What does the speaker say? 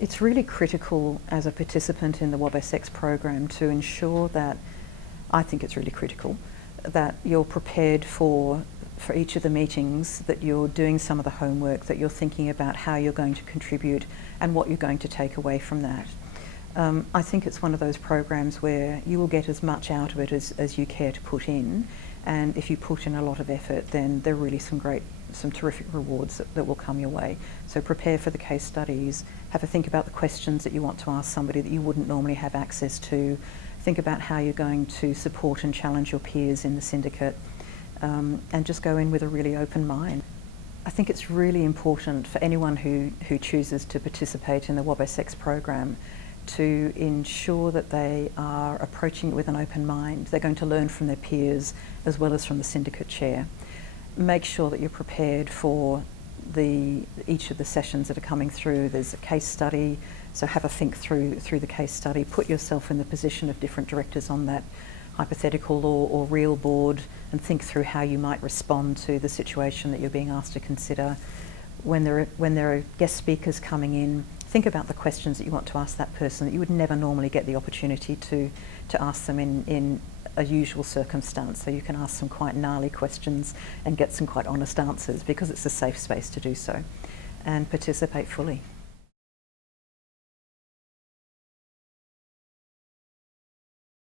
It's really critical as a participant in the WOBSX program to ensure that, I think it's really critical, that you're prepared for each of the meetings, that you're doing some of the homework, that you're thinking about how you're going to contribute and what you're going to take away from that. I think it's one of those programs where you will get as much out of it as you care to put in, and if you put in a lot of effort, then there are really some terrific rewards that will come your way. So prepare for the case studies, have a think about the questions that you want to ask somebody that you wouldn't normally have access to, think about how you're going to support and challenge your peers in the syndicate, and just go in with a really open mind. I think it's really important for anyone who chooses to participate in the WOBSX program to ensure that they are approaching it with an open mind. They're going to learn from their peers as well as from the syndicate chair. Make sure that you're prepared for each of the sessions that are coming through. There's a case study, so have a think through the case study. Put yourself in the position of different directors on that hypothetical or real board and think through how you might respond to the situation that you're being asked to consider. When there are guest speakers coming in, think about the questions that you want to ask that person that you would never normally get the opportunity to ask them in a usual circumstance. So you can ask some quite gnarly questions and get some quite honest answers because it's a safe space to do so, and participate fully.